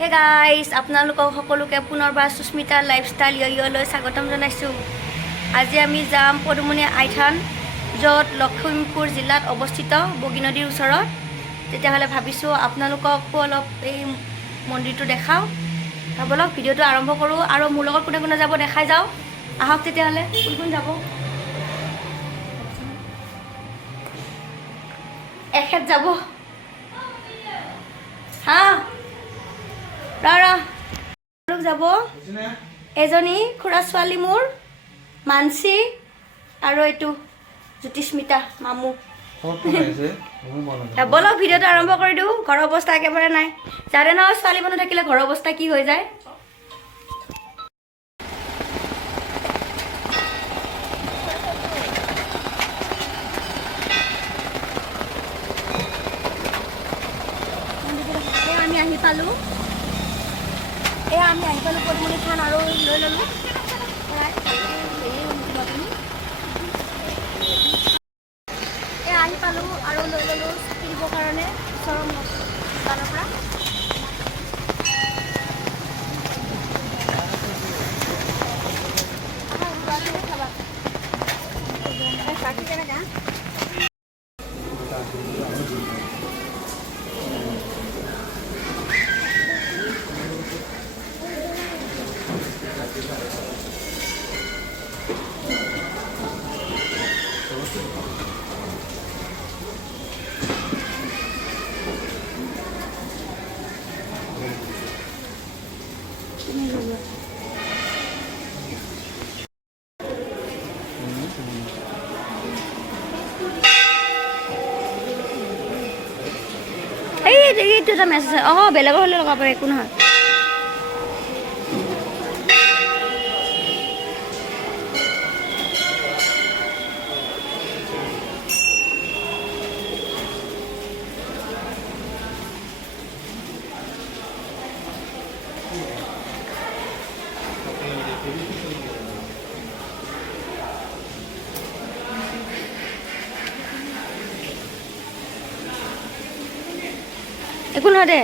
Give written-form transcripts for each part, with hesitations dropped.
Hey guys আপোনালোকক সকলোকে পুনৰবাৰ সুস্মিতা লাইফষ্টাইল ইয়লৈ স্বাগতম জনাইছোঁ। আজি আমি যাম পদুমণি আইথান, য'ত লখিমপুৰ জিলাত অৱস্থিত, বগী নদীৰ ওচৰত। তেতিয়াহ'লে ভাবিছোঁ আপোনালোককো অলপ এই মন্দিৰটো দেখাওঁ। ব'লক ভিডিঅ'টো আৰম্ভ কৰোঁ, আৰু মোৰ লগত কোনে কোনে যাব দেখাই যাওঁ। আহক তেতিয়াহ'লে, কোন কোন যাব? এখেত যাব। হা যাব এজনী খুৰা ছোৱালী মোৰ, মানসী, আৰু এইটো জ্যোতিস্মিতা মামু। ব'লক ভিডিঅ'টো আৰম্ভ কৰি দিওঁ। ঘৰৰ অৱস্থা একেবাৰে নাই, জানে নহয় ছোৱালী মানুহ থাকিলে ঘৰৰ অৱস্থা কি হৈ যায়। আমি আহি পালোঁ পদুমণি থান, আৰু লৈ ল'লোঁ আহি পালোঁ আৰু লৈ ল'লোঁ কিনিবৰ কাৰণে ওচৰৰ দোকানৰ পৰা। এইটো এটা মেছেজ আছে। বেলেগৰ হ'লে লগাব পাৰে, একো নহয়। একো নহয় দে।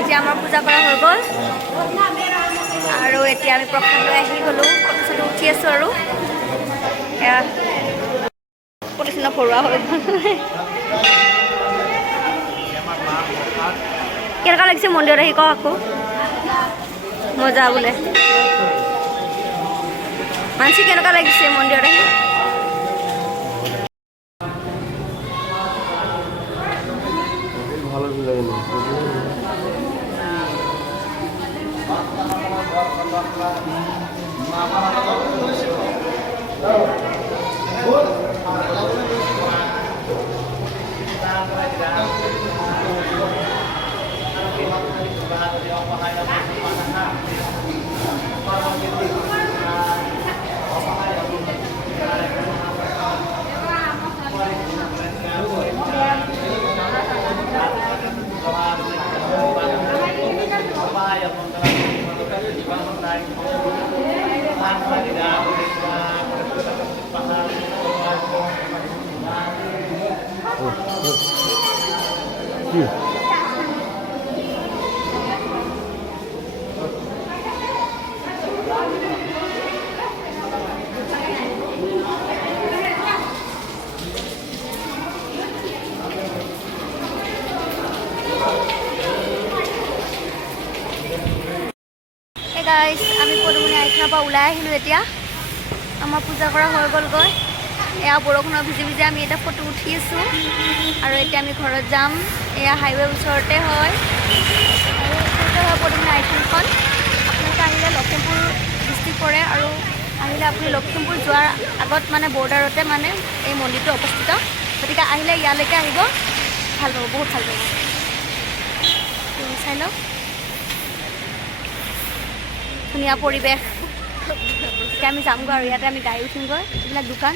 এতিয়া আমাৰ পূজা কৰা হৈ গ'ল, আৰু এতিয়া আমি প্ৰসাদ লৈ আহি গ'লোঁ ফটো চটো উঠি আছোঁ আৰু এয়া প্ৰতিচিনা ভৰোৱা হৈ গ'ল কেনেকুৱা লাগিছে মন্দিৰত আহি কওক আকৌ মজা বোলে মানসি কেনেকুৱা লাগিছে মন্দিৰত আহি গাইজ আমি পদুমণি আইথানৰ পৰা ওলাই আহিলোঁ এতিয়া আমাৰ পূজা কৰা হৈ গ'লগৈ এয়া বৰষুণৰ ভিজি ভিজি আমি এটা ফটো উঠি আছোঁ আৰু এতিয়া আমি ঘৰত যাম এয়া হাইৱে ওচৰতে হয় আৰু ওচৰতে হয় পদুমণি আইথানখন আপোনালোকে আহিলে লখিমপুৰ ডিষ্ট্ৰিক্ট পৰে আৰু আহিলে আপুনি লখিমপুৰ যোৱাৰ আগত মানে বৰ্ডাৰতে মানে এই মন্দিৰটো অৱস্থিত গতিকে আহিলে ইয়ালৈকে আহিব ভাল পাব বহুত ভাল পাব চাই লওক ধুনীয়া পৰিৱেশ এতিয়া আমি যামগৈ আৰু ইয়াতে আমি গাড়ী উঠিমগৈ এইবিলাক দোকান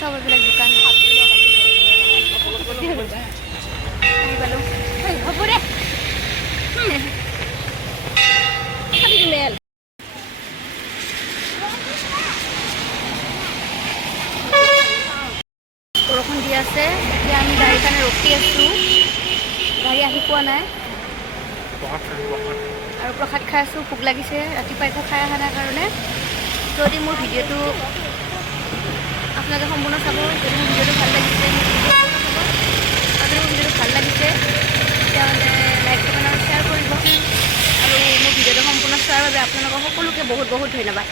চব এইবিলাক দোকান পালোঁ হ'ব দে বৰষুণ দি আছে এতিয়া আমি গাড়ীৰ কাৰণে ৰখি আছোঁ গাড়ী আহি পোৱা নাই আৰু প্ৰসাদ খাই আছোঁ ভোক লাগিছে ৰাতিপুৱা একো খাই অহা নাই কাৰণে যদি মোৰ ভিডিঅ'টো আপোনালোকে সম্পূৰ্ণ চাব যদি মোৰ ভিডিঅ'টো ভাল লাগিছে যদি মোৰ ভিডিঅ'টো ভাল লাগিছে তেতিয়াহ'লে লাইক কমেণ্ট আৰু শ্বেয়াৰ কৰিব আৰু মোৰ ভিডিঅ'টো সম্পূৰ্ণ চোৱাৰ বাবে আপোনালোকক সকলোকে বহুত বহুত ধন্যবাদ